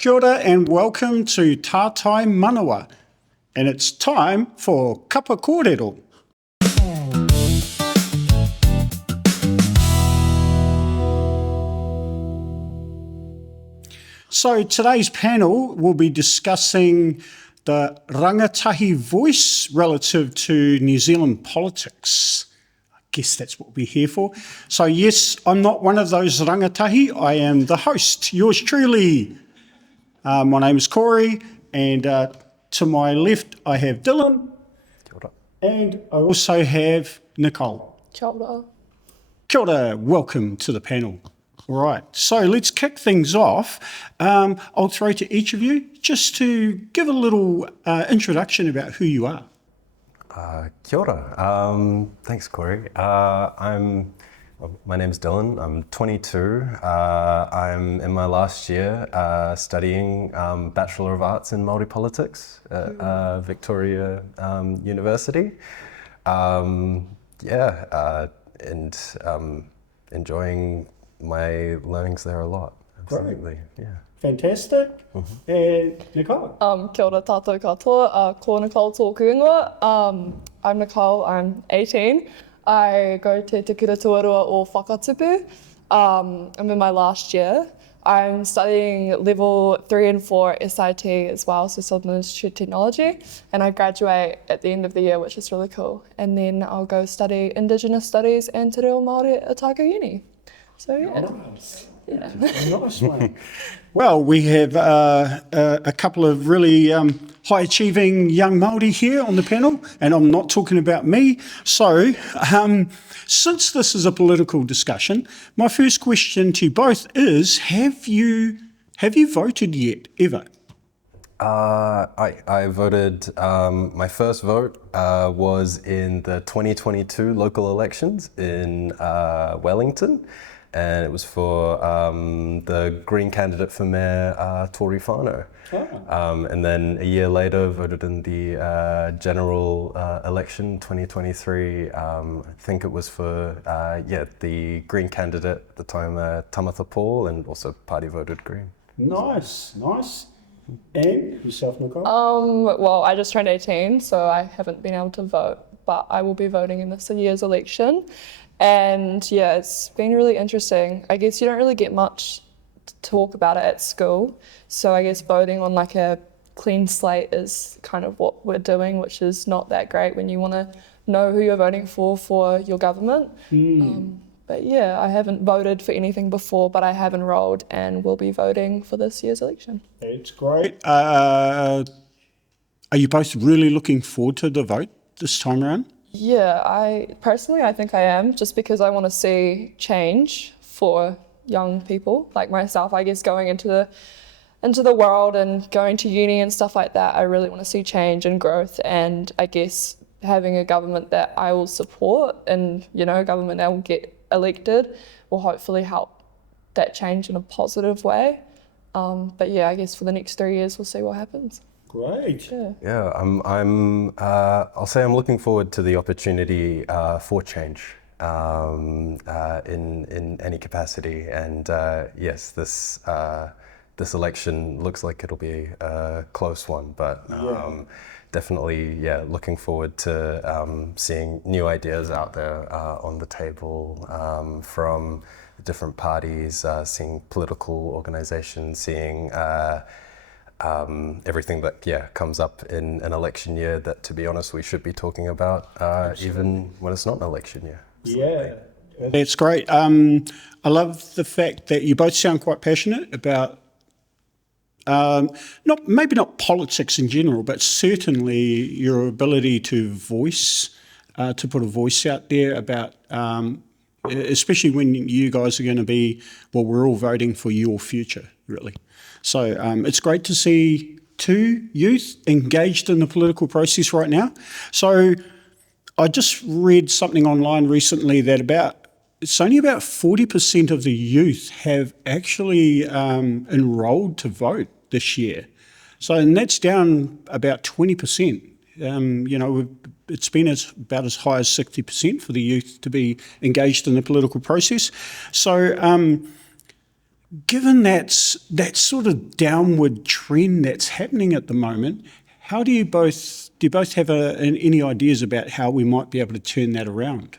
Kia ora and welcome to Tātai Manawa. And it's time for Cuppa Kōrero. So today's panel will be discussing the Rangatahi voice relative to New Zealand politics. I guess that's what we're here for. So yes, I'm not one of those Rangatahi. I am the host, yours truly. My name is Corey, and to my left I have Dillon. Kia ora. And I also have Nicole. Kia ora. Kia ora, welcome to the panel. All right, so let's kick things off. I'll throw to each of you just to give a little introduction about who you are. Kia ora. Thanks, Corey. My name's Dillon. I'm 22. I'm in my last year studying Bachelor of Arts in Māori Politics at Victoria University. And enjoying my learnings there a lot. Absolutely. Great. Yeah. Fantastic. And Nicole. Kia ora tātou katoa, ko Nicole tōku ingoa. I'm Nicole, I'm 18. I go to Te Kura Tuarua o Whakatupu. I'm in my last year. I'm studying level 3 and 4 SIT as well, so Southern Institute of Technology, and I graduate at the end of the year, which is really cool. And then I'll go study Indigenous Studies and Te Reo Māori at Otago Uni. So yeah. Nice. Yeah. Nice one. Well, we have a couple of really high-achieving young Māori here on the panel, and I'm not talking about me. So, since this is a political discussion, my first question to you both is: Have you voted yet, ever? I voted. My first vote was in the 2022 local elections in Wellington. And it was for the Green candidate for Mayor, Tory Whānau. Oh. And then a year later, voted in the general election, 2023. I think it was for, the Green candidate at the time, Tamatha Paul, and also party voted Green. Nice, nice. And yourself, Nicole? Well, I just turned 18, so I haven't been able to vote, but I will be voting in this year's election. And yeah, it's been really interesting. I guess you don't really get much to talk about it at school. So I guess voting on like a clean slate is kind of what we're doing, which is not that great when you want to know who you're voting for your government. But yeah, I haven't voted for anything before, but I have enrolled and will be voting for this year's election. That's great. Are you both really looking forward to the vote this time around? Yeah, I think I am, just because I want to see change for young people like myself. I guess going into the world and going to uni and stuff like that, I really want to see change and growth, and I guess having a government that I will support and, a government that will get elected will hopefully help that change in a positive way. But yeah, I guess for the next 3 years, we'll see what happens. Great. Yeah, I'll say I'm looking forward to the opportunity for change in any capacity. And yes, this election looks like it'll be a close one, but definitely, looking forward to seeing new ideas out there on the table from different parties, seeing political organizations, seeing everything that comes up in an election year that, to be honest, we should be talking about even when it's not an election year. Yeah, that's great. I love the fact that you both sound quite passionate about maybe not politics in general, but certainly your ability to put a voice out there about, especially when you guys are going to be, we're all voting for your future, really. So it's great to see two youth engaged in the political process right now. So I just read something online recently that it's only about 40% of the youth have actually enrolled to vote this year. So, and that's down about 20%. It's been about as high as 60% for the youth to be engaged in the political process. So Given that sort of downward trend that's happening at the moment, how do you both have any ideas about how we might be able to turn that around?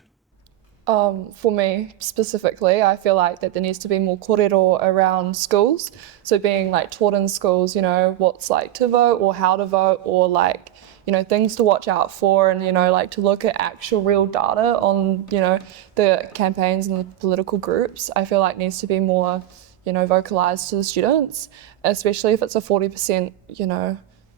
For me specifically, I feel like that there needs to be more kōrero around schools. So being like taught in schools, what's like to vote or how to vote, or like, things to watch out for, and, like to look at actual real data on, the campaigns and the political groups. I feel like needs to be more, vocalized to the students, especially if it's a 40%,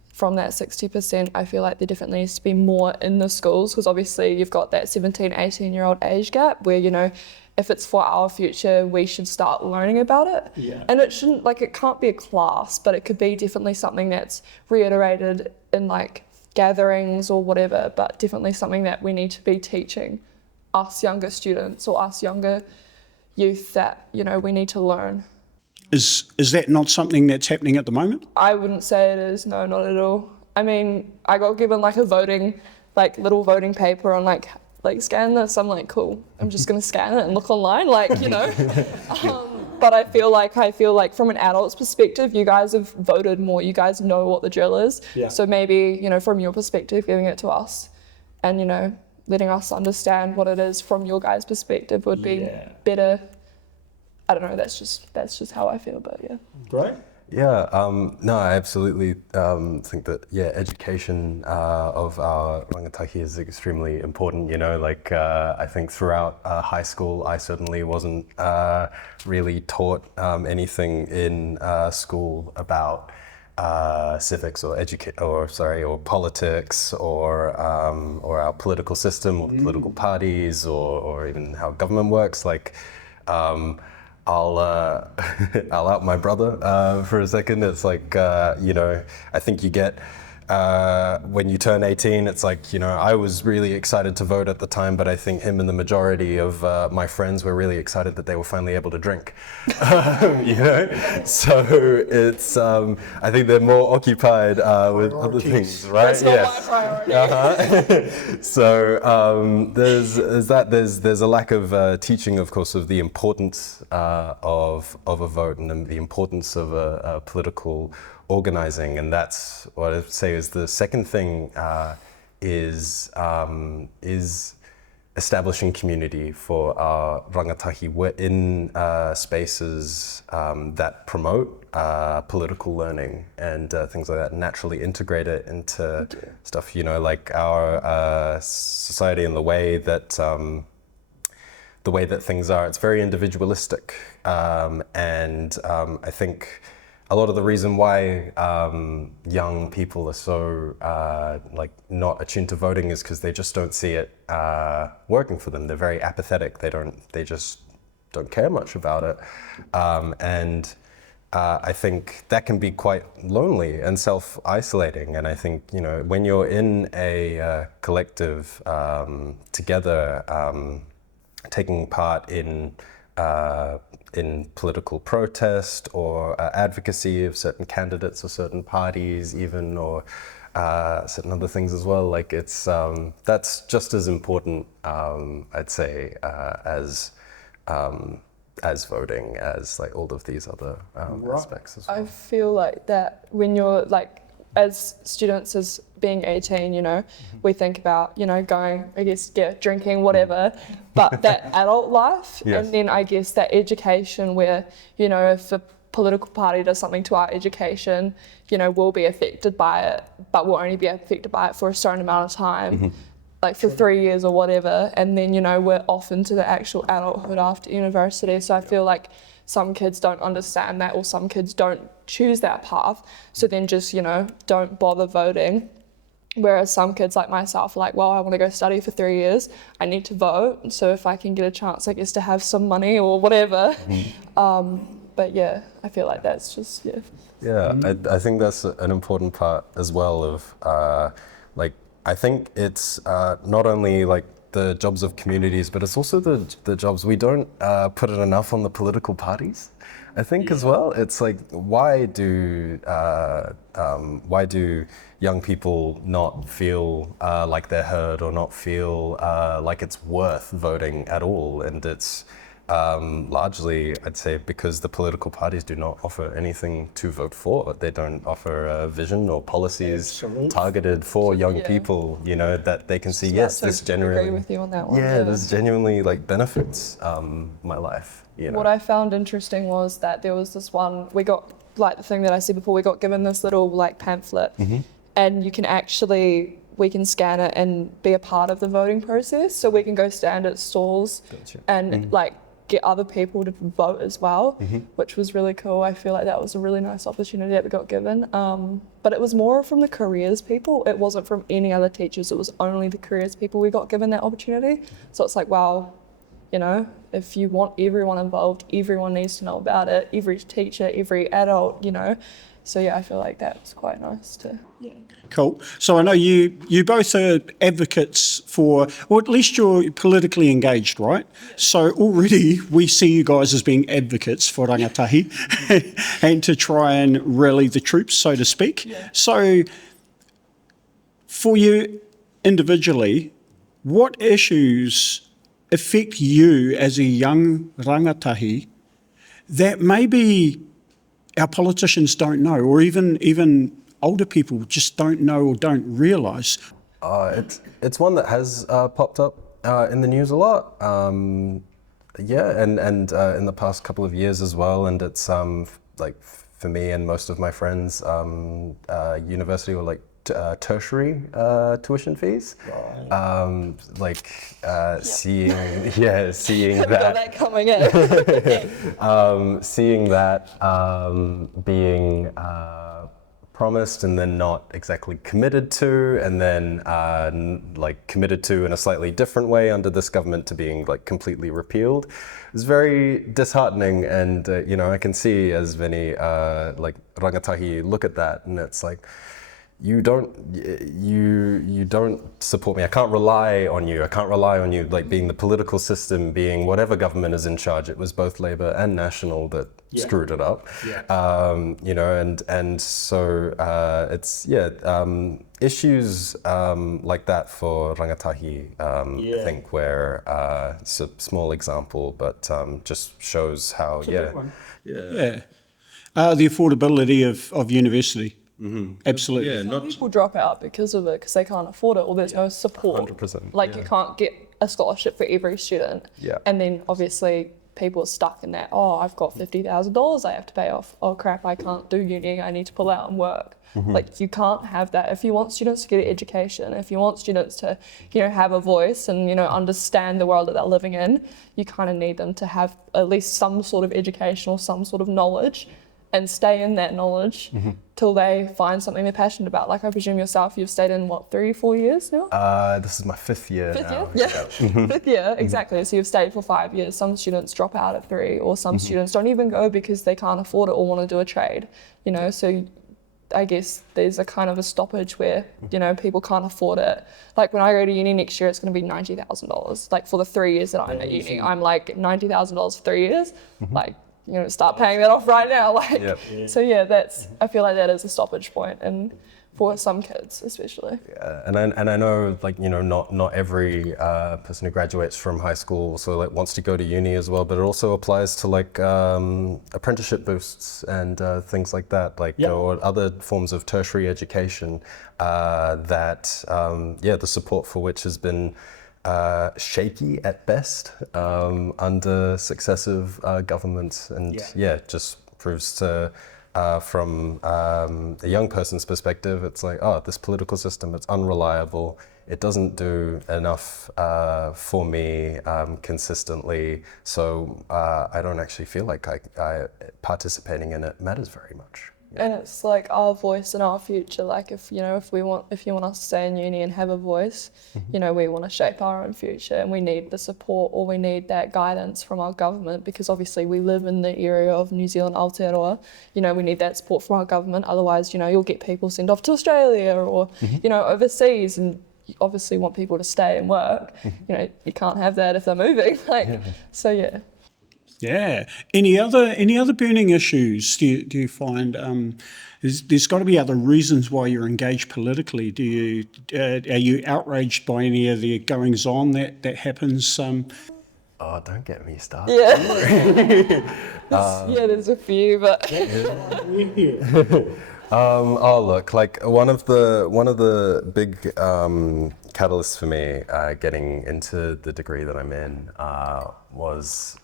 from that 60%, I feel like there definitely needs to be more in the schools, because obviously you've got that 17, 18-year-old age gap where, if it's for our future, we should start learning about it. Yeah. And it shouldn't, it can't be a class, but it could be definitely something that's reiterated in gatherings or whatever, but definitely something that we need to be teaching us younger students or us younger youth that, we need to learn. Is that not something that's happening at the moment? I wouldn't say it is, no, not at all. I mean, I got given a voting, little voting paper on scan this. I'm like, cool, I'm just gonna scan it and look online, But I feel like from an adult's perspective, you guys have voted more, you guys know what the drill is. Yeah. So maybe, from your perspective, giving it to us and, letting us understand what it is from your guys' perspective would be better. I don't know, that's just how I feel, but yeah. Great. Yeah, no, I absolutely think that, education of our Rangatahi is extremely important, I think throughout high school, I certainly wasn't really taught anything in school about civics or politics or our political system or political parties or even how government works. I'll out my brother for a second. It's I think you get when you turn 18, it's I was really excited to vote at the time, but I think him and the majority of my friends were really excited that they were finally able to drink. So it's I think they're more occupied with other things, right? That's not my priority. So there's a lack of teaching, of course, of the importance of a vote and the importance of a political organizing, and that's what I'd say is the second thing is establishing community for our rangatahi. We're in spaces that promote political learning and things like that, naturally integrate it into stuff, our society and the way that things are. It's very individualistic, and I think a lot of the reason why young people are so not attuned to voting is because they just don't see it working for them. They're very apathetic. They just don't care much about it, and I think that can be quite lonely and self-isolating. And I think when you're in a collective together, taking part in political protest or advocacy of certain candidates or certain parties even, or certain other things as well. It's that's just as important, I'd say, as voting, as all of these other aspects as well. I feel like that when you're as students, as being 18, we think about, going, I guess, drinking, whatever, but that adult life, Yes. and then I guess that education where, if a political party does something to our education, we'll be affected by it, but we'll only be affected by it for a certain amount of time, for 3 years or whatever, and then, we're off into the actual adulthood after university. So I feel like some kids don't understand that, or some kids don't choose that path, so then just don't bother voting, whereas some kids like myself are well, I want to go study for 3 years, I need to vote, so if I can get a chance, I guess, to have some money or whatever. But yeah, I feel like that's just I think that's an important part as well of I think it's not only the jobs of communities, but it's also the jobs. We don't put it enough on the political parties, I think, as well. It's why do young people not feel like they're heard, or not feel like it's worth voting at all? And it's largely, I'd say, because the political parties do not offer anything to vote for. They don't offer a vision or policies targeted for young people, you know, that they can see, yes, this genuinely... agree with you on that one. Yeah, this genuinely like benefits my life, you know. What I found interesting was that there was this one, we got, like the thing that I said before, we got given this little like pamphlet, and you can actually, we can scan it and be a part of the voting process. So we can go stand at stalls and like get other people to vote as well, which was really cool. I feel like that was a really nice opportunity that we got given. But it was more from the careers people. It wasn't from any other teachers. It was only the careers people we got given that opportunity. So it's like, wow, you know, if you want everyone involved, everyone needs to know about it, every teacher, every adult, you know. So yeah, I feel like that was quite nice too. Yeah. Cool. So I know you both are advocates for, or at least you're politically engaged, right? So already we see you guys as being advocates for rangatahi and to try and rally the troops, so to speak. Yeah. So for you individually, what issues affect you as a young rangatahi that maybe our politicians don't know, or even older people just don't know or don't realise? It's one that has popped up in the news a lot. Yeah, and in the past couple of years as well. And it's like for me and most of my friends, university or like tertiary tuition fees. Right. Seeing that coming in. Seeing that being promised and then not exactly committed to, and then like committed to in a slightly different way under this government to being like completely repealed. It's very disheartening, and you know, I can see as many like rangatahi look at that and it's like, you don't support me. I can't rely on you. I can't rely on you, like being the political system, being whatever government is in charge. It was both Labour and National that screwed it up. Yeah. You know, and so it's issues like that for rangatahi. I think where it's a small example, but just shows how the affordability of university. Absolutely. Yeah, some people drop out because of it, because they can't afford it, or there's no support. 100%. Like you can't get a scholarship for every student. Yeah. And then obviously people are stuck in that, oh, I've got $50,000 I have to pay off. Oh crap, I can't do uni, I need to pull out and work. Like you can't have that. If you want students to get an education, if you want students to, you know, have a voice and, you know, understand the world that they're living in, you kind of need them to have at least some sort of education or some sort of knowledge, and stay in that knowledge till they find something they're passionate about. Like I presume yourself, you've stayed in what, 3-4 years now? This is my fifth year now. Yeah. Fifth year, exactly. So you've stayed for 5 years. Some students drop out at 3, or some students don't even go because they can't afford it or want to do a trade, you know. So I guess there's a kind of a stoppage where, you know, people can't afford it. Like when I go to uni next year, it's going to be $90,000. Like for the 3 years that I'm at uni, I'm like $90,000 for 3 years. Like, you know, start paying that off right now. Like, so yeah, that's, I feel like that is a stoppage point, and for some kids especially. Yeah, and I know, like, you know, not every person who graduates from high school also like wants to go to uni as well, but it also applies to like apprenticeship boosts and things like that, like or other forms of tertiary education that the support for which has been shaky at best under successive governments, and just proves to from a young person's perspective, it's like, oh, this political system, it's unreliable, it doesn't do enough for me consistently, so I don't actually feel like I participating in it matters very much. And it's like our voice and our future. Like if you want us to stay in uni and have a voice, you know, we want to shape our own future, and we need the support, or we need that guidance from our government, because obviously we live in the area of New Zealand, Aotearoa. You know, we need that support from our government. Otherwise, you know, you'll get people sent off to Australia or you know, overseas, and you obviously want people to stay and work. You know, you can't have that if they're moving. So yeah. Yeah. Any other burning issues do you find? There's got to be other reasons why you're engaged politically. Are you outraged by any of the goings on that happens? Oh, don't get me started. Yeah. There's a few, but Oh, look, like one of the big catalysts for me getting into the degree that I'm in was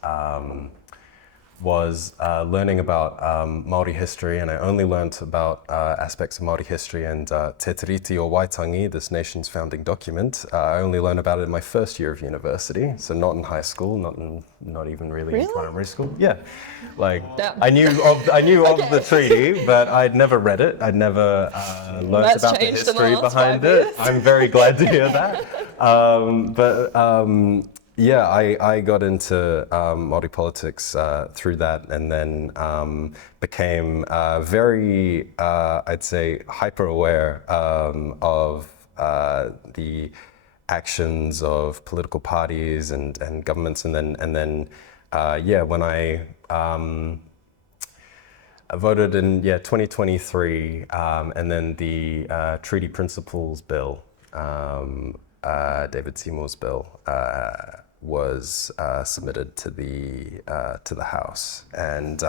learning about Māori history, and I only learnt about aspects of Māori history and TeTiritiOWaitangi, this nation's founding document. I only learned about it in my first year of university, so not in high school, not even really in primary school. Yeah, like I knew of the treaty, but I'd never read it. I'd never learnt about the history behind it. I'm very glad to hear that. Yeah, I got into Māori politics through that, and then became very, I'd say, hyper aware of the actions of political parties and governments, and then when I voted in 2023, and then the Treaty Principles Bill, David Seymour's bill, was submitted to the House, and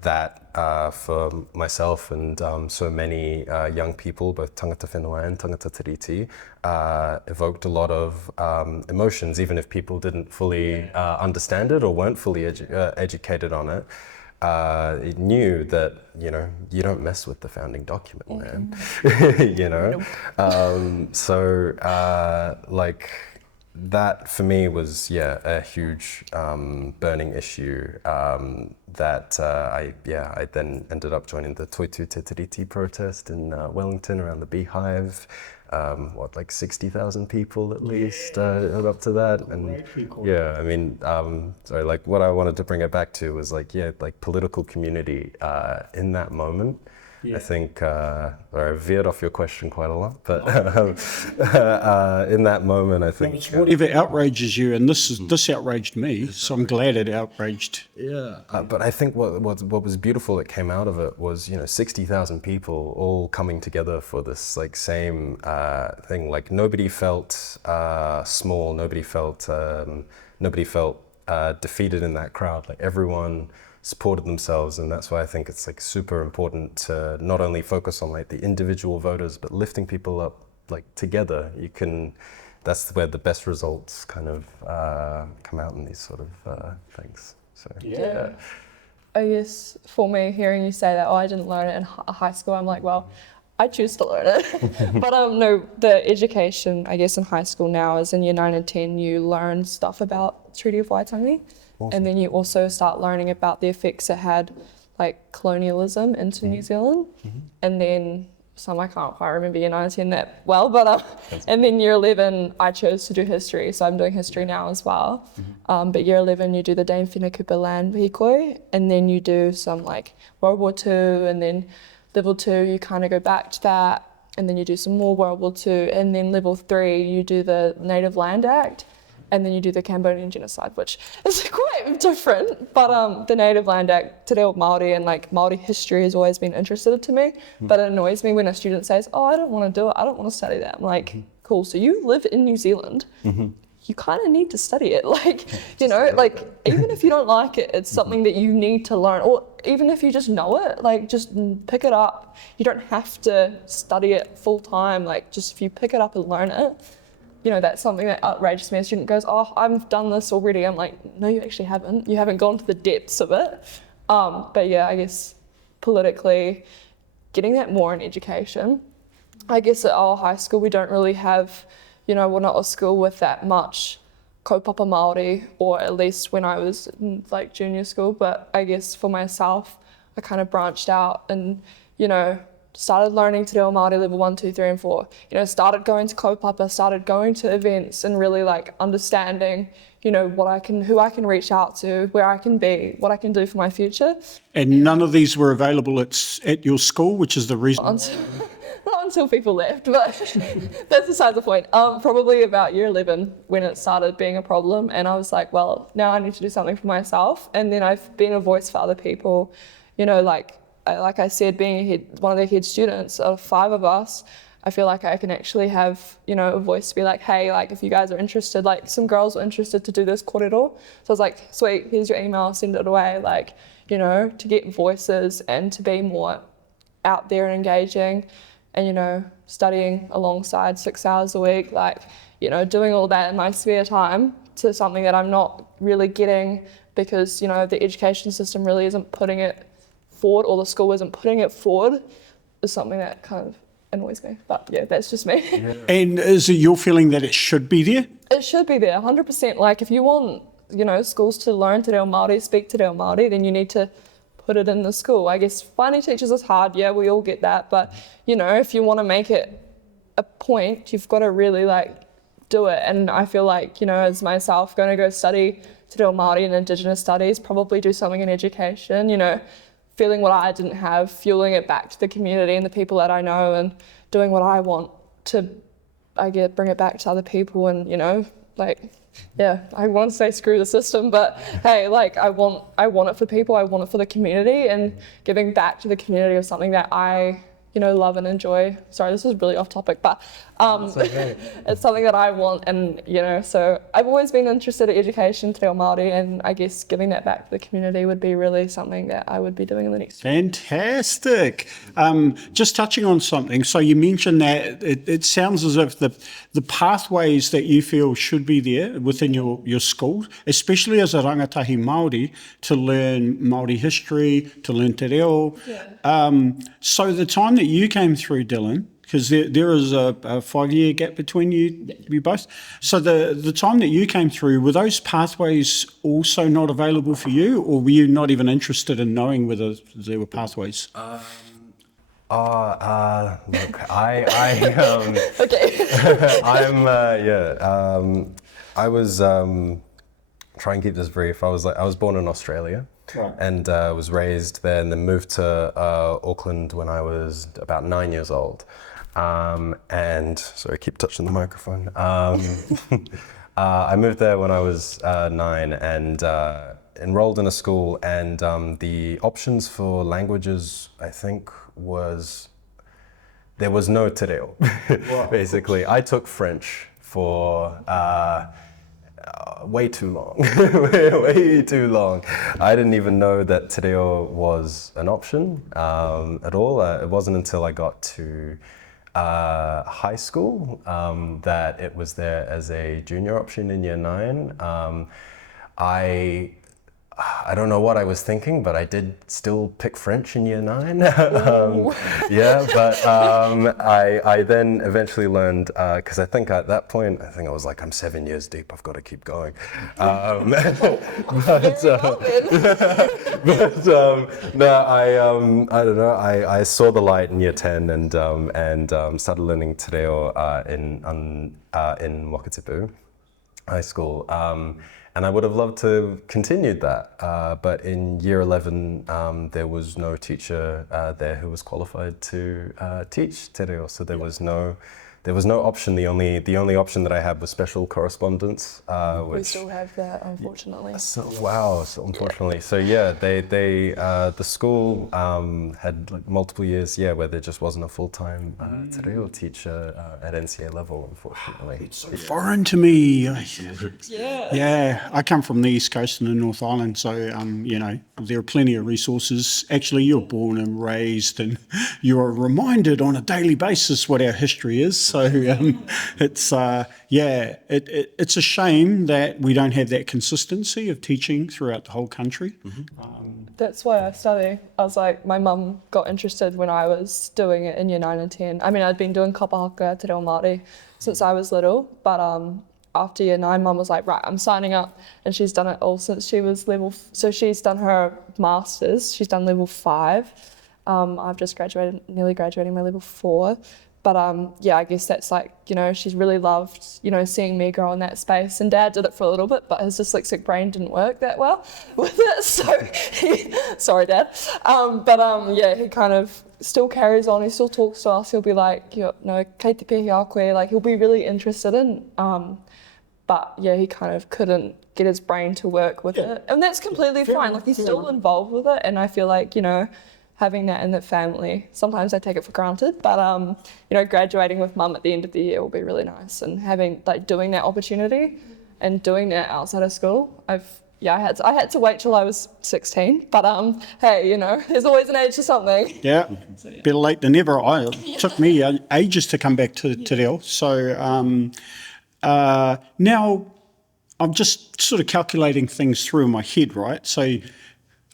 that for myself and so many young people, both tangata whenua and tangata tiriti, evoked a lot of emotions, even if people didn't fully understand it or weren't fully educated on it. It knew that, you don't mess with the founding document, man. That for me was, a huge burning issue that I then ended up joining the Toitū Tiriti protest in Wellington around the Beehive. 60,000 people at least up to that, and what I wanted to bring it back to was political community in that moment. I think I veered off your question quite a lot, but in that moment, I think whatever outrages you, and this outraged me, so I'm glad it outraged. But I think what was beautiful that came out of it was 60,000 people all coming together for this same thing. Like nobody felt small, nobody felt defeated in that crowd. Like everyone supported themselves, and that's why I think it's super important to not only focus on the individual voters, but lifting people up together. That's where the best results kind of come out in these sort of things. So I guess for me, hearing you say that, I didn't learn it in high school, I'm like, well, I choose to learn it. But no, the education, I guess, in high school now is in year 9 and 10, you learn stuff about Treaty of Waitangi. Awesome. And then you also start learning about the effects it had, colonialism into New Zealand. And then I can't quite remember year 9 and 10 that well, but and then year 11, I chose to do history, so I'm doing history now as well. But year 11, you do the Dame Whina Cuppa land hīkoi, and then you do some World War II, and then level 2, you kind of go back to that, and then you do some more World War II, and then level 3, you do the Native Land Act, and then you do the Cambodian genocide, which is quite different. But the Native Land Act, Te Reo Māori and Māori history has always been interested to me. But it annoys me when a student says, oh, I don't want to do it, I don't want to study that. I'm like, cool, so you live in New Zealand, you kind of need to study it. Even if you don't like it, it's something that you need to learn. Or even if you just know it, just pick it up. You don't have to study it full time. Just if you pick it up and learn it, that's something that outrages me. A student goes, oh, I've done this already. I'm like, no, you actually haven't. You haven't gone to the depths of it. But yeah, I guess politically, getting that more in education. I guess at our high school, we don't really have, we're not a school with that much kaupapa Māori, or at least when I was in junior school. But I guess for myself, I kind of branched out and, started learning Te Reo Māori level 1, 2, 3, and 4. Started going to kaupapa, started going to events, and really understanding, who I can reach out to, where I can be, what I can do for my future. And none of these were available at your school, which is the reason. Not until people left, but that's beside the point. Probably about year 11 when it started being a problem, and I was like, well, now I need to do something for myself. And then I've been a voice for other people, like I said, being one of the head students of 5 of us, I feel like I can actually have, you know, a voice to be like, hey, like if you guys are interested, like some girls were interested to do this kōrero. So I was like, sweet, here's your email, send it away. Like, you know, to get voices and to be more out there and engaging and, you know, studying alongside 6 hours a week, like, you know, doing all that in my spare time to something that I'm not really getting because, you know, the education system really isn't putting it forward or the school isn't putting it forward is something that kind of annoys me. But yeah, that's just me. Yeah. And is it your feeling that it should be there? It should be there, 100%. Like if you want, you know, schools to learn te reo Māori, speak te reo Māori, then you need to put it in the school. I guess finding teachers is hard, yeah, we all get that. But, you know, if you want to make it a point, you've got to really like do it. And I feel like, you know, as myself going to go study te reo Māori and Indigenous studies, probably do something in education, you know, feeling what I didn't have, fueling it back to the community and the people that I know and doing what I want to, I guess, bring it back to other people and, you know, like, yeah, I want to say screw the system, but hey, like I want it for people, I want it for the community and giving back to the community of something that I, you know, love and enjoy. Sorry, this is really off topic, but okay. It's something that I want and, you know, so I've always been interested in education, te reo Māori, and I guess giving that back to the community would be really something that I would be doing in the next year. Fantastic. Just touching on something, so you mentioned that it sounds as if the pathways that you feel should be there within your school, especially as a rangatahi Māori, to learn Māori history, to learn te reo. Yeah. So the time that you came through, Dillon, because there is a 5-year gap between you both. So the time that you came through, were those pathways also not available for you, or were you not even interested in knowing whether there were pathways? Look, I Okay. I was try and keep this brief. I was born in Australia. Right. And was raised there and then moved to Auckland when I was about 9 years old. And sorry, I keep touching the microphone. I moved there when I was 9 and enrolled in a school, and the options for languages, I think, there was no te reo. Wow. Basically, I took French for way too long, way too long. I didn't even know that te reo was an option at all. It wasn't until I got to high school that it was there as a junior option in year 9. I don't know what I was thinking, but I did still pick French in year 9. Yeah, but I then eventually learned, because I think at that point, I was like, I'm 7 years deep, I've got to keep going. No, I don't know, I saw the light in year 10 and started learning te reo in Wakatipu High School. And I would have loved to have continued that, but in year 11, there was no teacher there who was qualified to teach te reo, so there was no option. The only option that I had was special correspondence. We still have that, unfortunately. So unfortunately. So yeah, the school had like multiple years, where there just wasn't a full-time te reo teacher at NCA level, unfortunately. It's so foreign to me. Yeah. Yeah, I come from the East Coast and the North Island, so you know, there are plenty of resources. Actually, you're born and raised, and you're reminded on a daily basis what our history is. So it's it's a shame that we don't have that consistency of teaching throughout the whole country. Mm-hmm. That's why I study. I was like, my mum got interested when I was doing it in year 9 and 10. I mean, I'd been doing Kapa te reo Māori since I was little, but after year 9, mum was like, right, I'm signing up, and she's done it all since she was so she's done her masters. She's done level 5. I've just nearly graduating my level 4. But I guess that's like, you know, she's really loved, you know, seeing me grow in that space. And Dad did it for a little bit, but his dyslexic brain didn't work that well with it. So, sorry, Dad. He kind of still carries on. He still talks to us. He'll be like, you know, kei te pehi a koe, like he'll be really interested in. But yeah, he kind of couldn't get his brain to work with it. And that's completely fine. Like he's still involved with it. And I feel like, you know, having that in the family. Sometimes I take it for granted, but you know, graduating with mum at the end of the year will be really nice, and having like doing that opportunity and doing that outside of school. I had to wait till I was 16, but hey, you know, there's always an age to something. Yeah, better late than never. It took me ages to come back to Te Reo. So now I'm just sort of calculating things through in my head, right? So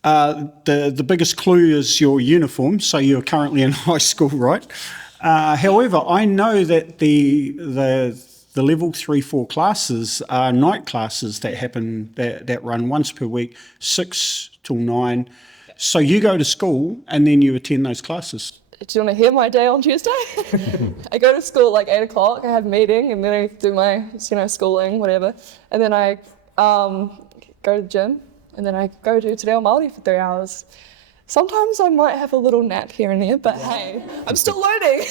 the biggest clue is your uniform. So you're currently in high school, right? However, I know that the level 3-4 classes are night classes that happen, that run once per week, 6 till 9. So you go to school and then you attend those classes. Do you want to hear my day on Tuesday? I go to school at like 8 o'clock, I have a meeting, and then I do my, you know, schooling, whatever. And then I go to the gym, and then I go to Te Reo Māori for 3 hours. Sometimes I might have a little nap here and there, but hey, I'm still learning.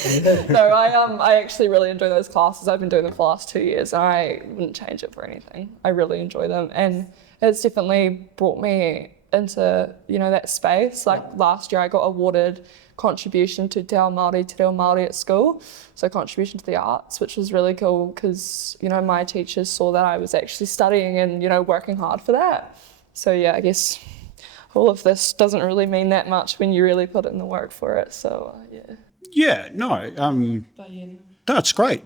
No, I actually really enjoy those classes. I've been doing them for the last 2 years, and I wouldn't change it for anything. I really enjoy them, and it's definitely brought me into, you know, that space. Like last year I got awarded contribution to Te Ao Māori, Te Reo Māori at school, so contribution to the arts, which was really cool because, you know, my teachers saw that I was actually studying and, you know, working hard for that. So yeah, I guess all of this doesn't really mean that much when you really put in the work for it. So yeah. Yeah, no, that's great.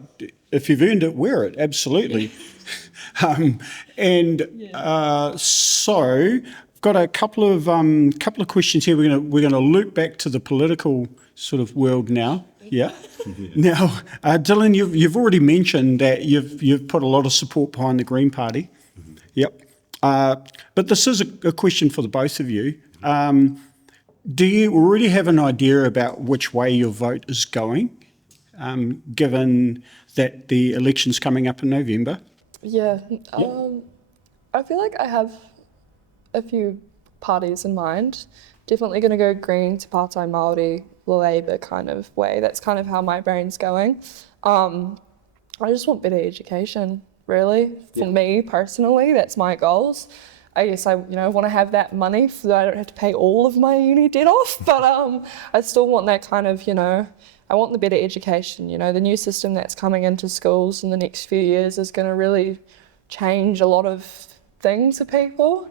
If you've earned it, wear it, absolutely. So I've got a couple of questions here. We're gonna loop back to the political sort of world now. Yeah. Now, Dillon, you've already mentioned that you've put a lot of support behind the Green Party. Yep. But this is a question for the both of you. Do you already have an idea about which way your vote is going, given that the election's coming up in November? Yeah. I feel like I have a few parties in mind. Definitely going to go Green, Te Pātai Māori, Labour kind of way. That's kind of how my brain's going. I just want better education, really. For me personally, that's my goals. I guess I want to have that money so that I don't have to pay all of my uni debt off, but I still want that kind of, I want the better education. The new system that's coming into schools in the next few years is going to really change a lot of things for people.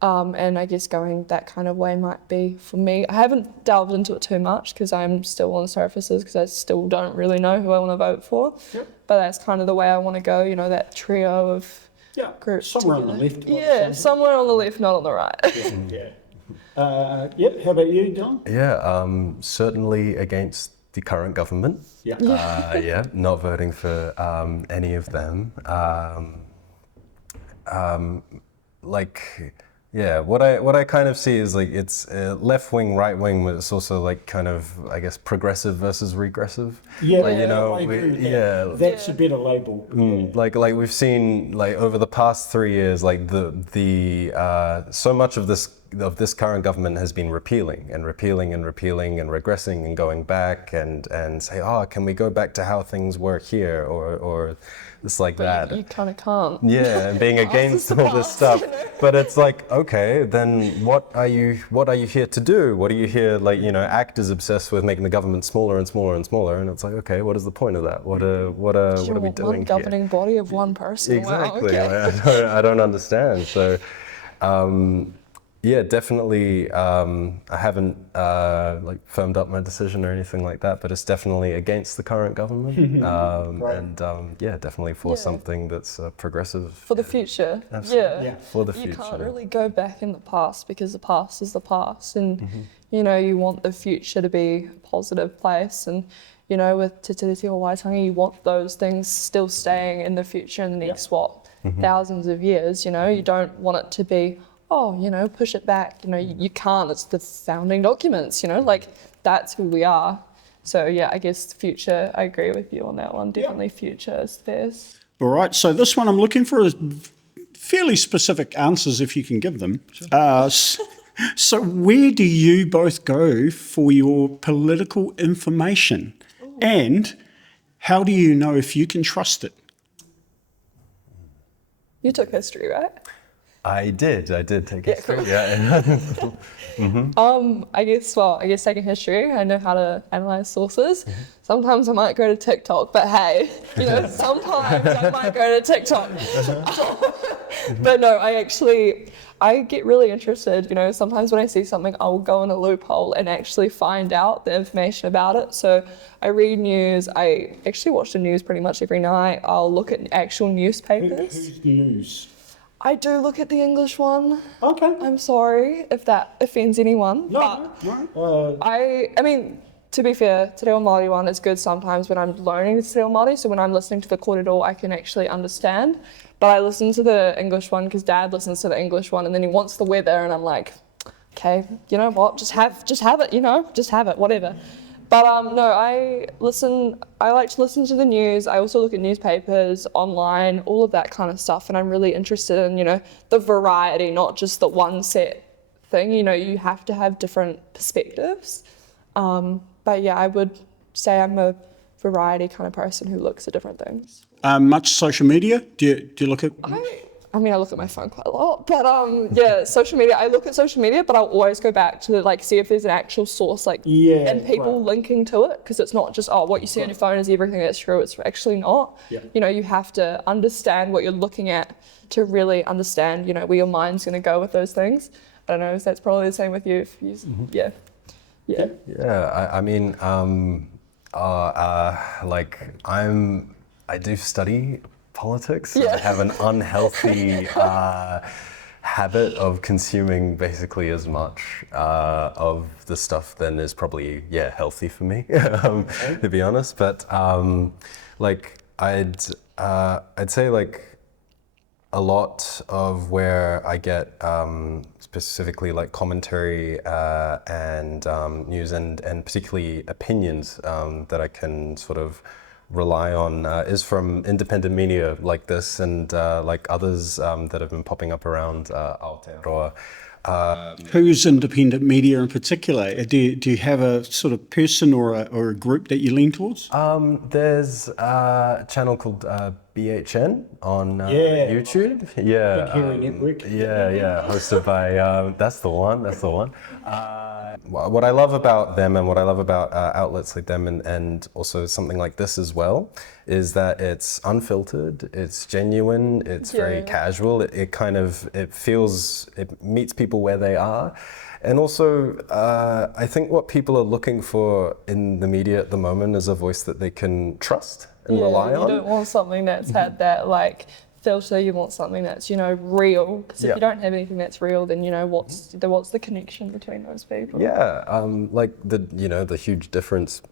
And I guess going that kind of way might be for me. I haven't delved into it too much because I'm still on the surfaces because I still don't really know who I want to vote for. Yep. But that's kind of the way I want to go, that trio of groups. Somewhere together. on the left. Yeah, somewhere on the left, not on the right. How about you, Dillon? Yeah, certainly against the current government. Yeah. Not voting for any of them. What I kind of see is it's left wing, right wing, but it's also kind of, I guess, progressive versus regressive. That's a better label. Like we've seen over the past 3 years, so much of this current government has been repealing and regressing and going back and say, can we go back to how things were here or it's like but that. You kind of can't. Yeah, and being against all this stuff. But it's okay, then what are you here to do? What are you here, ACT is obsessed with making the government smaller and smaller and smaller, and it's okay, what is the point of that? What are we doing one governing body of one person. Exactly. Wow, okay. I don't understand. So, definitely. I haven't firmed up my decision or anything like that, but it's definitely against the current government, Right. and definitely for something that's progressive for the future. Yeah, for the future. You can't really go back in the past because the past is the past, and you want the future to be a positive place, and with TeTiritiOWaitangi, you want those things still staying in the future in the next thousands of years. You don't want it to be push it back. You can't. It's the founding documents. That's who we are. So I guess the future. I agree with you on that one. Definitely future is best. All right. So this one I'm looking for is fairly specific answers if you can give them. So where do you both go for your political information, and how do you know if you can trust it? You took history, right? I did take history. Cool. Yeah. I guess taking history, I know how to analyze sources. Sometimes I might go to TikTok, but hey, sometimes I might go to TikTok. But no, I get really interested, sometimes when I see something, I'll go in a loophole and actually find out the information about it. So I read news, I actually watch the news pretty much every night. I'll look at actual newspapers. Who's news? I do look at the English one. Okay. I'm sorry if that offends anyone. No. I mean, to be fair, Te Reo Māori one is good sometimes when I'm learning Te Reo Māori, so when I'm listening to the kōrero, I can actually understand. But I listen to the English one because Dad listens to the English one, and then he wants the weather, and I'm like, okay, you know what, just have it, just have it, whatever. But no, I like to listen to the news. I also look at newspapers, online, all of that kind of stuff, and I'm really interested in, the variety, not just the one set thing. You have to have different perspectives. But yeah, I would say I'm a variety kind of person who looks at different things. Much social media? Do you look at? I look at my phone quite a lot, but yeah, social media. I look at social media, but I'll always go back to see if there's an actual source, and people linking to it, because it's not just what you see on your phone is everything that's true. It's actually not. Yeah. You have to understand what you're looking at to really understand, where your mind's going to go with those things. I don't know if that's probably the same with you. If you, yeah. I do study politics. Yeah. I have an unhealthy habit of consuming basically as much of the stuff than is probably healthy for me, to be honest. But I'd say a lot of where I get specifically commentary and news and particularly opinions that I can sort of rely on is from independent media like this and others that have been popping up around Aotearoa. Who's independent media in particular? Do you have a sort of person or a group that you lean towards? There's a channel called BHN on YouTube. Yeah. Hosted by, that's the one. What I love about them and what I love about outlets like them and also something like this as well is that it's unfiltered, it's genuine, it's very casual, it meets people where they are. And also, I think what people are looking for in the media at the moment is a voice that they can trust and rely on. You don't want something that's had that filter. You want something that's real. Because if you don't have anything that's real, then what's the connection between those people? Yeah, the huge difference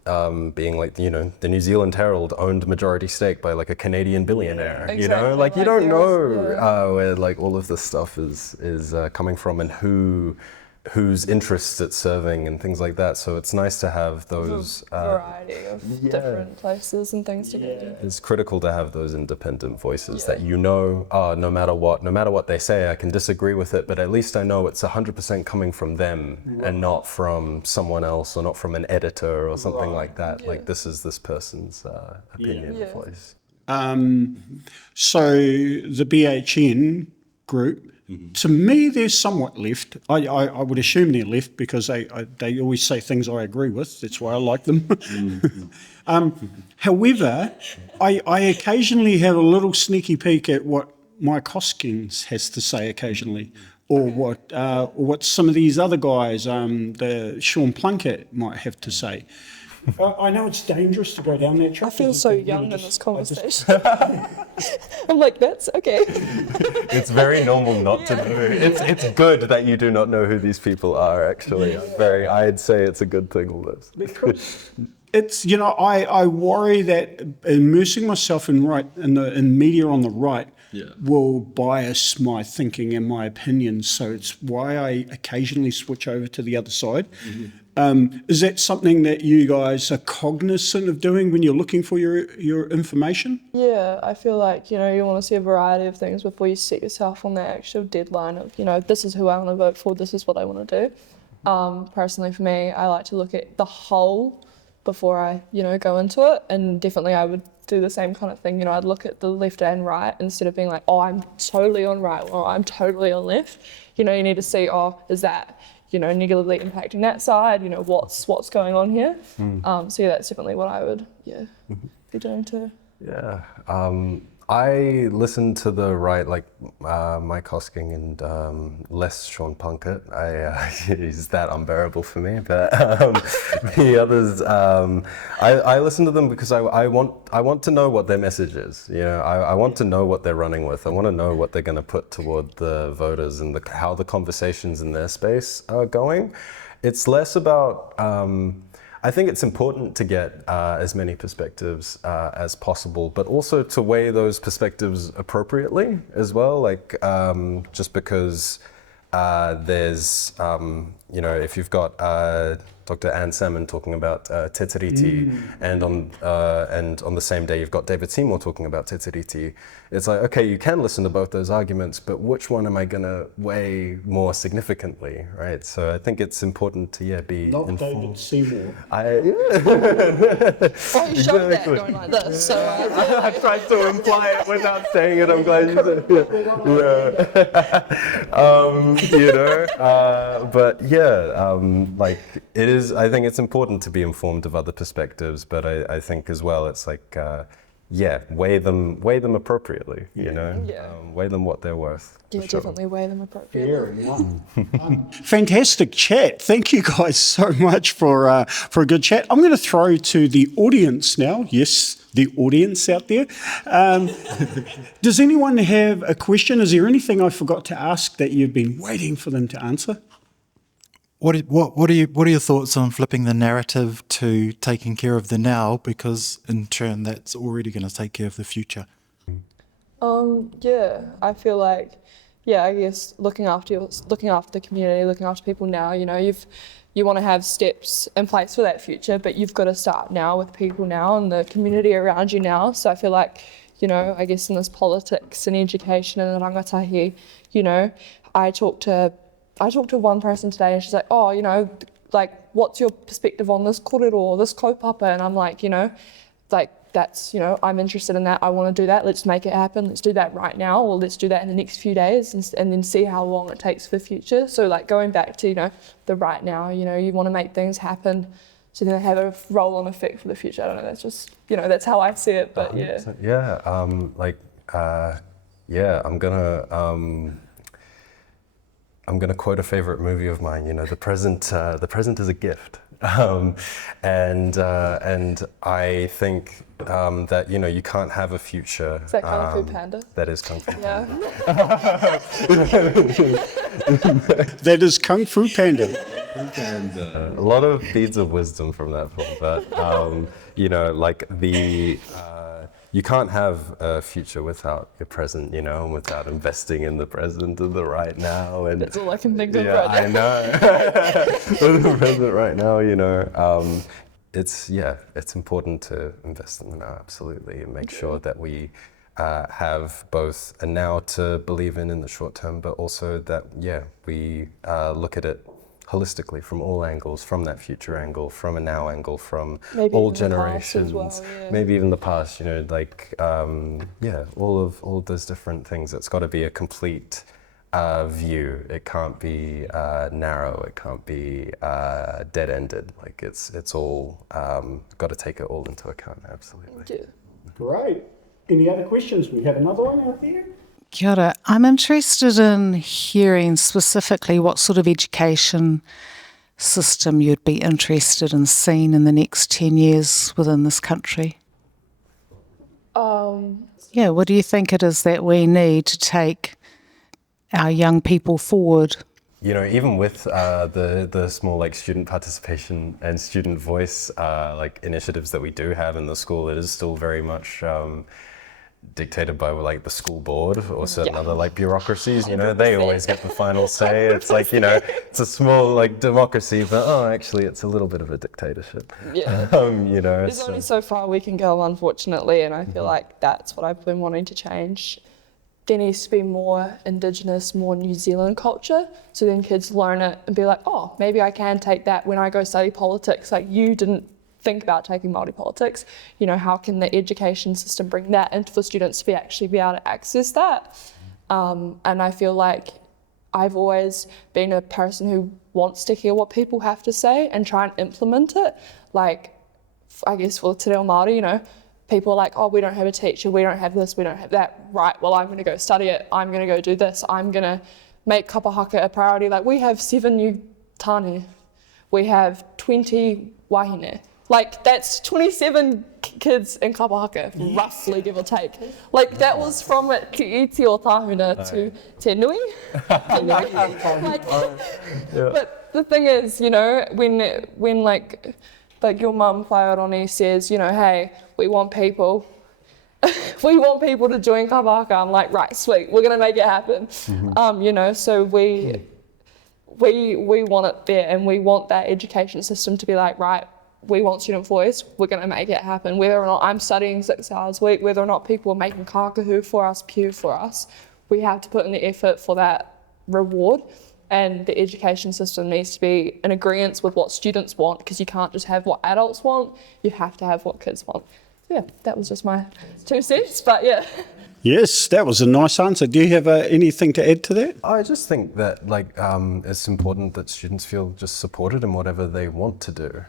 being the New Zealand Herald owned majority stake by a Canadian billionaire. Exactly. You don't know where all of this stuff is coming from and whose interests it's serving and things like that. So it's nice to have those variety of different places and things to go to. It's critical to have those independent voices that no matter what they say, I can disagree with it, but at least I know it's 100% coming from them and not from someone else or not from an editor or something like that. This is this person's opinion voice. So the BHN group, to me, they're somewhat left. I would assume they're left because they always say things I agree with. That's why I like them. However, I occasionally have a little sneaky peek at what Mike Hoskins has to say occasionally, or what some of these other guys, the Sean Plunkett, might have to say. I know it's dangerous to go down that track. I feel so young in this conversation. I'm like, that's okay. It's very normal not to know. It's good that you do not know who these people are, actually. I'd say it's a good thing, all this. Because it's, I worry that immersing myself in media on the right will bias my thinking and my opinions. So it's why I occasionally switch over to the other side. Is that something that you guys are cognizant of doing when you're looking for your information? Yeah, I feel like, you want to see a variety of things before you set yourself on that actual deadline of, this is who I want to vote for, this is what I want to do. Personally for me, I like to look at the whole before I, go into it, and definitely I would do the same kind of thing. You know, I'd look at the left and right instead of being like, oh, I'm totally on right or I'm totally on left. You know, you need to see, oh, is that, you know, negatively impacting that side? You know, what's going on here? So yeah, that's definitely what I would, be doing too. Yeah. I listened to the right, like Mike Hosking and less Sean Plunkett. He's that unbearable for me. But the others, I listen to them because I want to know what their message is. You know, I want to know what they're running with. I want to know what they're going to put toward the voters and how the conversations in their space are going. It's less about. I think it's important to get as many perspectives as possible, but also to weigh those perspectives appropriately as well. Like just because there's, you know, if you've got Dr. Anne Salmon talking about TeTiriti, and on the same day you've got David Seymour talking about TeTiriti, it's like, okay, you can listen to both those arguments, but which one am I going to weigh more significantly, right? So I think it's important to be Not informed. David Seymour. Well, you showed that going like this, so I tried to imply it without saying it. I'm glad you said it. You know, but like it is. I think it's important to be informed of other perspectives, but I think as well, it's like, weigh them appropriately. You know, weigh them what they're worth. yeah, for sure. definitely weigh them appropriately. Fair enough. Fantastic chat. Thank you guys so much for a good chat. I'm going to throw to the audience now. Yes, the audience out there. Does anyone have a question? Is there anything I forgot to ask that you've been waiting for them to answer? What are your thoughts on flipping the narrative to taking care of the now, because in turn that's already going to take care of the future? I feel like, I guess looking after the community, looking after people now. You know, you want to have steps in place for that future, but you've got to start now with people now and the community around you now. So I feel like, you know, I guess in this politics and education and rangatahi, you know, I talked to one person today and she's like, oh, you know, like, what's your perspective on this kōrero or this kaupapa? And I'm like, you know, like, that's, you know, I'm interested in that. I want to do that. Let's make it happen. Let's do that right now, or let's do that in the next few days and then see how long it takes for the future. So like going back to, you know, the right now, you know, you want to make things happen so then they have a roll-on effect for the future. I don't know, that's just, you know, that's how I see it, but yeah. I'm gonna quote a favorite movie of mine. You know, the present is a gift, and I think that, you know, you can't have a future. Is that Kung Fu Panda? That is Kung Fu Panda. Yeah. That is Kung Fu Panda. A lot of beads of wisdom from that film, but you know, like you can't have a future without your present, you know, and without investing in the present and the right now. And That's all I can think of right now. I know. The present right now, you know. It's important to invest in the now, absolutely, and make sure that we have both a now to believe in the short term, but also that, we look at it holistically from all angles, from that future angle, from a now angle, from maybe all even the past generations, as well, maybe even the past, you know, like, all of those different things. It's got to be a complete view. It can't be narrow. It can't be dead-ended. Like it's all got to take it all into account. Absolutely. Yeah. Great. Any other questions? We have another one out there. Kia ora. I'm interested in hearing specifically what sort of education system you'd be interested in seeing in the next 10 years within this country. What do you think it is that we need to take our young people forward? You know, even with the small like student participation and student voice like initiatives that we do have in the school, it is still very much dictated by like the school board or certain other like bureaucracies. You know, they always get the final say. It's like, you know, it's a small like democracy, but actually it's a little bit of a dictatorship. Yeah. You know, There's only so far we can go, unfortunately, and I feel like that's what I've been wanting to change. There needs to be more Indigenous, more New Zealand culture, so then kids learn it and be like, oh, maybe I can take that when I go study politics. Like, you didn't think about taking Māori politics, you know, how can the education system bring that into for students to actually be able to access that? And I feel like I've always been a person who wants to hear what people have to say and try and implement it. Like, I guess for Te Reo Māori, you know, people are like, oh, we don't have a teacher, we don't have this, we don't have that. Right, well, I'm going to go study it, I'm going to go do this, I'm going to make kapa haka a priority. Like, we have 7 new tāne, we have 20 wahine. Like, that's 27 kids in kapa haka, roughly, give or take. Like, that was from Te iti o Tāhuna to Te Nui. But the thing is, you know, when like your mum, Whaioroni, says, you know, hey, we want people to join kapa haka, I'm like, right, sweet, we're going to make it happen. You know, so we want it there, and we want that education system to be like, right, we want student voice, we're going to make it happen. Whether or not I'm studying 6 hours a week, whether or not people are making kākahu for us, pew for us, we have to put in the effort for that reward. And the education system needs to be in agreement with what students want, because you can't just have what adults want, you have to have what kids want. So yeah, that was just my 2 cents, but yeah. Yes, that was a nice answer. Do you have anything to add to that? I just think that it's important that students feel just supported in whatever they want to do.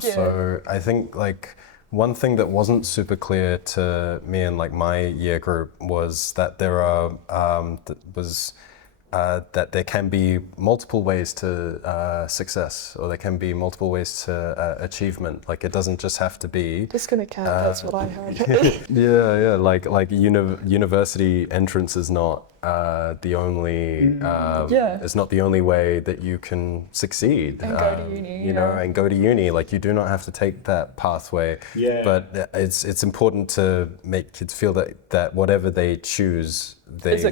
So I think like one thing that wasn't super clear to me and like my year group was that there are that there can be multiple ways to success, or there can be multiple ways to achievement. Like, it doesn't just have to be. Just gonna count. That's what I heard. Yeah. Like university entrance is not the only. It's not the only way that you can succeed. And go to uni. You know, and go to uni. Like, you do not have to take that pathway. Yeah. But it's important to make kids feel that whatever they choose, is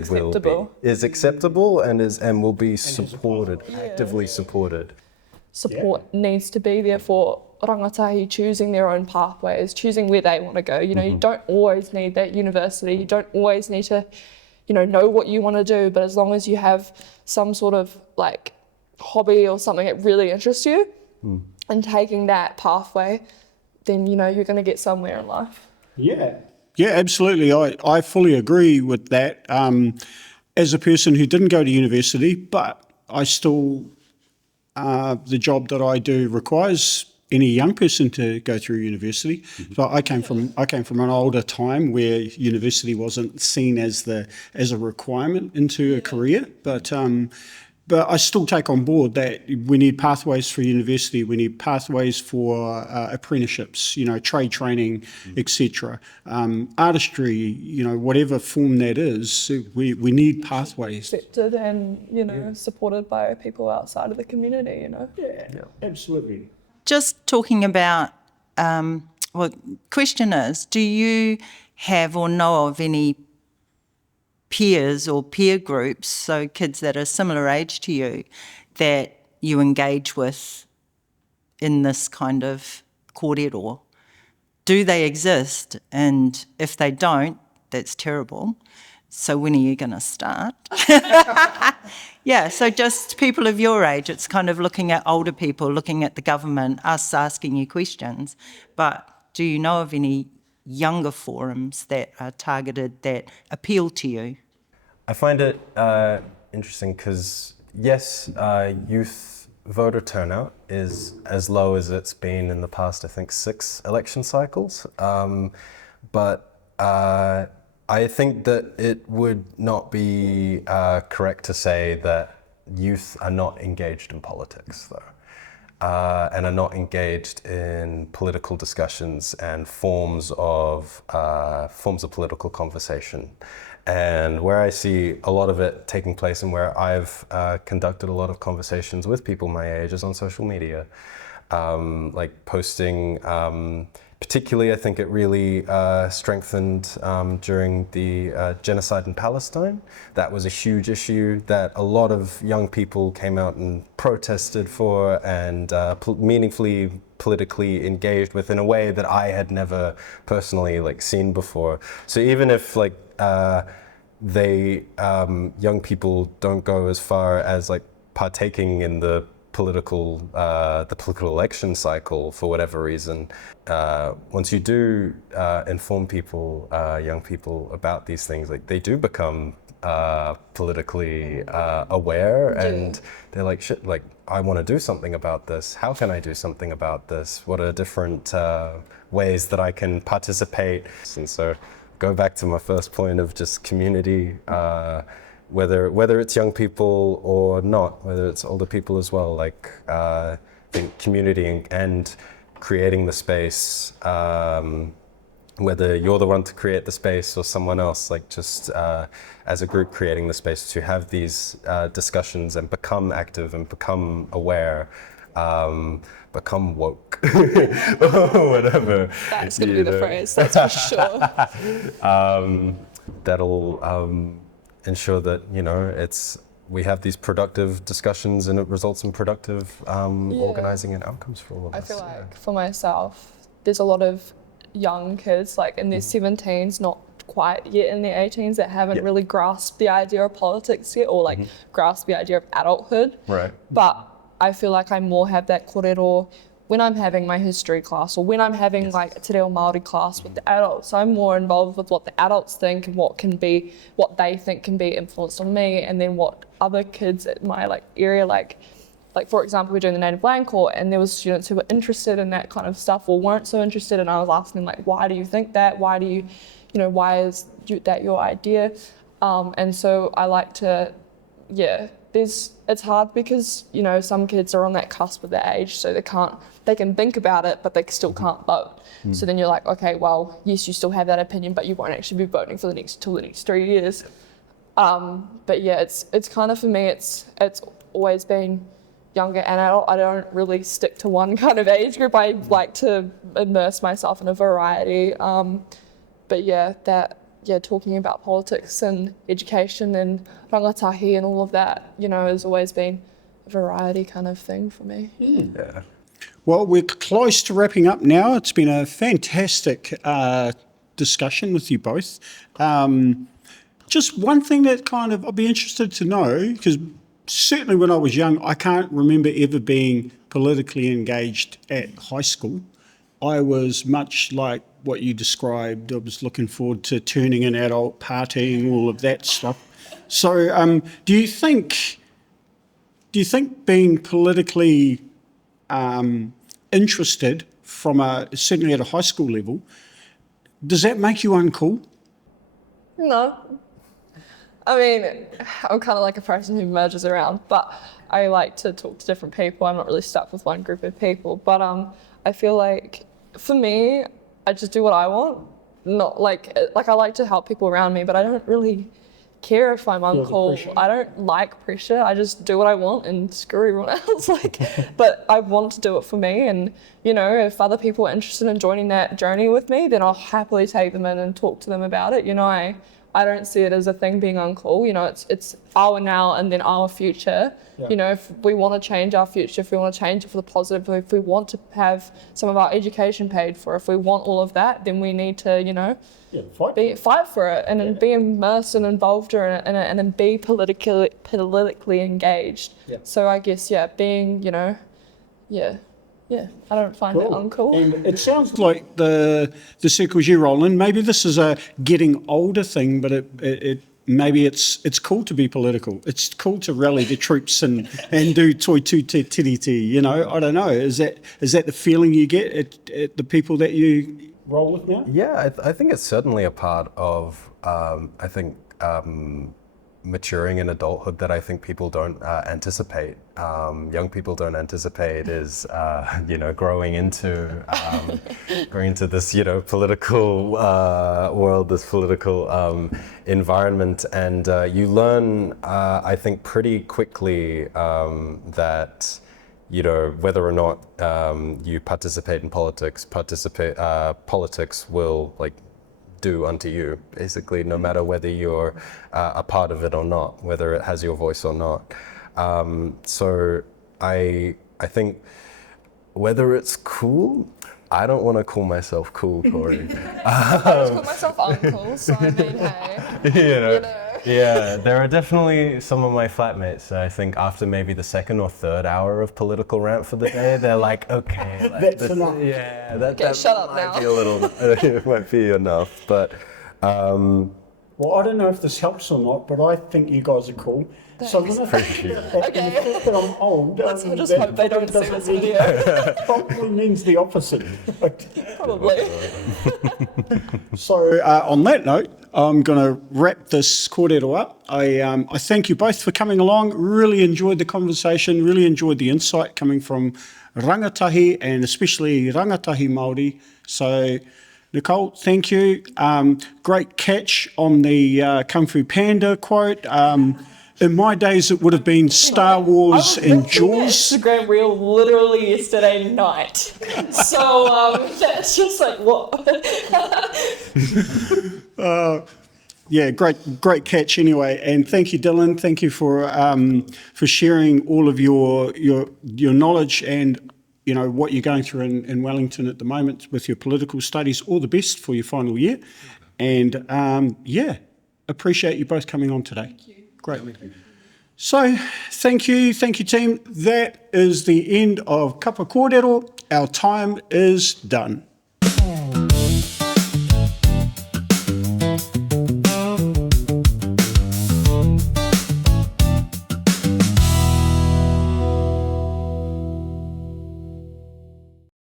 acceptable and will be supported, actively supported. Support needs to be there for rangatahi choosing their own pathways, choosing where they want to go. You know, you don't always need that university, you don't always need to, you know what you want to do, but as long as you have some sort of like hobby or something that really interests you and taking that pathway, then you know you're going to get somewhere in life. Yeah, absolutely. I fully agree with that. As a person who didn't go to university, but I still, the job that I do requires any young person to go through university. So I came from an older time where university wasn't seen as a requirement into a career, but I still take on board that we need pathways for university, we need pathways for apprenticeships, you know, trade training, etc. Artistry, you know, whatever form that is, we need pathways. Accepted and, you know, supported by people outside of the community, you know. Yeah. Absolutely. Just talking about, question is, do you have or know of any peers or peer groups, so kids that are similar age to you, that you engage with in this kind of kōrero? Do they exist? And if they don't, that's terrible. So when are you going to start? Yeah, so just people of your age, it's kind of looking at older people, looking at the government, us asking you questions. But do you know of any younger forums that are targeted that appeal to you? I find it interesting because, yes, youth voter turnout is as low as it's been in the past, I think, 6 election cycles. But I think that it would not be correct to say that youth are not engaged in politics, though, and are not engaged in political discussions and forms of political conversation. And where I see a lot of it taking place and where I've conducted a lot of conversations with people my age is on social media, like posting. Particularly, I think it really strengthened during the genocide in Palestine. That was a huge issue that a lot of young people came out and protested for and meaningfully politically engaged with in a way that I had never personally seen before. So even if young people don't go as far as partaking in the the political election cycle, for whatever reason, once you do inform people, young people about these things, like they do become politically aware, and they're like, shit, like I want to do something about this. How can I do something about this? What are different ways that I can participate? And so go back to my first point of just community, whether it's young people or not, whether it's older people as well, like I think community and creating the space, whether you're the one to create the space or someone else, like just as a group creating the space to have these discussions and become active and become aware, become woke, or whatever. That's going to be the phrase, that's for sure. That'll ensure that, you know, we have these productive discussions and it results in productive organizing and outcomes for all of us. I feel like for myself, there's a lot of young kids like in their 17s, not quite yet in their 18s, that haven't really grasped the idea of politics yet, or like grasped the idea of adulthood. Right. But I feel like I more have that kōrero when I'm having my history class, or when I'm having like a te reo Māori class with the adults. I'm more involved with what the adults think and what they think can be influenced on me, and then what other kids at my like area, like for example, we're doing the native land court, and there was students who were interested in that kind of stuff or weren't so interested, and I was asking them like, why do you think that? Why do you know, why is that your idea? And so I like to, it's hard because, you know, some kids are on that cusp of their age, so they can think about it, but they still can't vote. So then you're like, okay, well, yes, you still have that opinion, but you won't actually be voting for till the next 3 years. But yeah, it's kind of, for me, it's always been younger and adult. I don't really stick to one kind of age group. I like to immerse myself in a variety. But talking about politics and education and rangatahi and all of that, you know, has always been a variety kind of thing for me. Yeah. Well, we're close to wrapping up now. It's been a fantastic discussion with you both. Just one thing that I'd be interested to know, because certainly when I was young, I can't remember ever being politically engaged at high school. I was much like what you described. I was looking forward to turning an adult, partying, all of that stuff. So do you think being politically interested certainly at a high school level, does that make you uncool? No. I mean, I'm kind of like a person who merges around, but I like to talk to different people. I'm not really stuck with one group of people, but I feel like for me, I just do what I want. Not like I like to help people around me, but I don't really care if I'm uncool. I don't like pressure. I just do what I want and screw everyone else. But I want to do it for me, and you know, if other people are interested in joining that journey with me, then I'll happily take them in and talk to them about it. You know, I don't see it as a thing being uncool. You know, it's our now and then our future. Yeah. You know, if we want to change our future, if we want to change it for the positive, if we want to have some of our education paid for, if we want all of that, then we need to, you know, fight for it and be immersed and involved in it and then be politically engaged. Yeah. So I guess, being, you know, I don't find it uncool. And it sounds like the circles you roll in, maybe this is a getting older thing, but maybe it's cool to be political. It's cool to rally the troops and do Toitū Tiriti. You know, I don't know. Is that the feeling you get at the people that you roll with now? Yeah, I think it's certainly a part of maturing in adulthood that I think people don't anticipate. Young people don't anticipate is you know, growing into this, you know, political world, this political environment, and you learn I think pretty quickly that, you know, whether or not you participate in politics, politics will like do unto you, basically, no matter whether you're a part of it or not, whether it has your voice or not. So I think whether it's cool, I don't want to call myself cool, Corey. I just call myself uncool, so I mean, hey. You know, Yeah, there are definitely some of my flatmates, I think after maybe the second or third hour of political rant for the day, they're like, okay, like, That's enough. Yeah, Okay, that shut up might now. be a little, it might be enough, but Well, I don't know if this helps or not, but I think you guys are cool. So when I think Okay. that I'm old, Let's just that hope they don't see doesn't this mean- video. probably means the opposite. Probably. So on that note, I'm going to wrap this kōrero up. I thank you both for coming along. Really enjoyed the conversation, really enjoyed the insight coming from Rangatahi and especially Rangatahi Māori. So Nicole, thank you. Great catch on the Kung Fu Panda quote. In my days, it would have been Star Wars and Jaws. Instagram reel literally yesterday night. So that's just like what? Yeah, great catch anyway. And thank you, Dillon. Thank you for sharing all of your knowledge and what you're going through in Wellington at the moment with your political studies. All the best for your final year. And appreciate you both coming on today. Thank you. Great. So thank you team. That is the end of Cuppa Kōrero. Our time is done.